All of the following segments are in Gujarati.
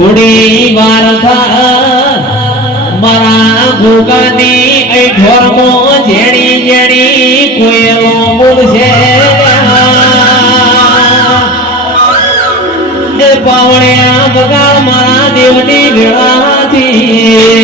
થોડી વાર મારા ગોગાની ઢોરમો જેડી જેડી કોયલો બોલશે એ પાવણ્યા બગાડ મારા દેવની વેળાથી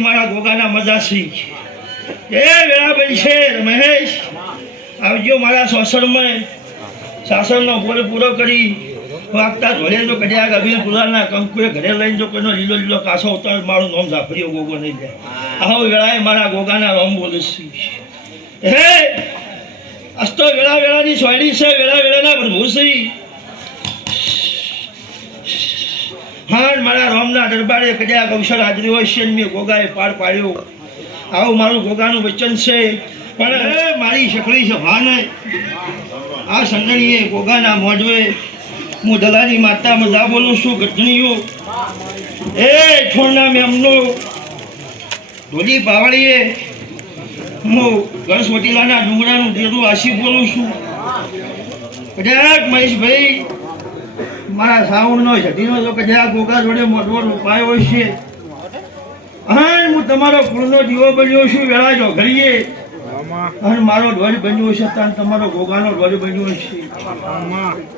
મારા ગોગાના મજા શીખ એ વેળાબેન છે મહેશ આવજો મારા સોસરમાં શાસનનો બોલ પૂરો કરી વાગતા ઘરે જો કડિયા ગભીર પુરાના કંકુએ ઘરે લઈને જો કોઈનો લીલો લીલો કાસો ઉતાર મારું નામ ઝાફરીઓ ગોગો નહીં જાય આવો વેળાએ મારા ગોગાના રોમ બોલીશ હે અસ્તો વેળા વેળાની સોયડી છે વેળા વેળાના પ્રભુશ્રી હા મારા રોમના દરબારે કડિયા કૌશલ હાજરી હોય છે મેં ગોગાએ પાર પાડ્યો આવું મારું ગોગાનું વચન છે પણ મારી શકડી છે ભાને આ સંગણીએ ગોગાના મોઢવે હું દલાની માતા મજા બોલું છું ગઢણીઓ એ છોડના મેમનો ધોલી પાવડીએ હું ગણેશ વટીલાના ડુંગરાનું દેરું આશી બોલું છું કદાચ મહેશભાઈ મારા સાવણનો જટીનો તો કદાચ ગોગા જોડે મોટો ઉપાય હોય છે હા હું તમારો કુળનો દીવો બન્યો છું વેળા જો ઘડીએ અને મારો ધ્વજ બન્યો છે તાન તમારો ગોગાનો ધ્વજ બન્યો છે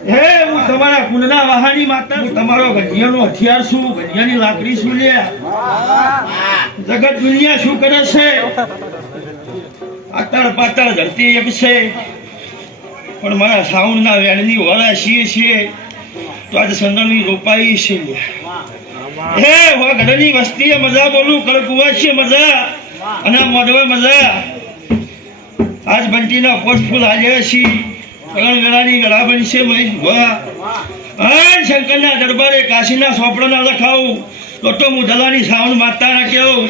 હે હું તમારા કુળના વાહાની માતા હું તમારો ગઢિયાનો હથિયાર છું ગઢિયાની લાકડી છું લે જગત દુનિયા શું કરે છે આતળ પાતળ ધરતી એક છે પણ મારા સાઉન્ડના વેણની વળા છીએ તો આજે સંગમની રોપાઈ છે હે હો ગઢની વસ્તીએ મજા બોલું કળકુવા છે મજા અને મોઢવે મજા આજ બંટીના પોસ્ટ ફૂલ હાજર છે કરણ વેળાની ગળા બનશે મહેશ ભા હા શંકરના દરબારે કાશીના સોપડાના લખાવું તો હું દલાની સાવણ માતા ના કેવું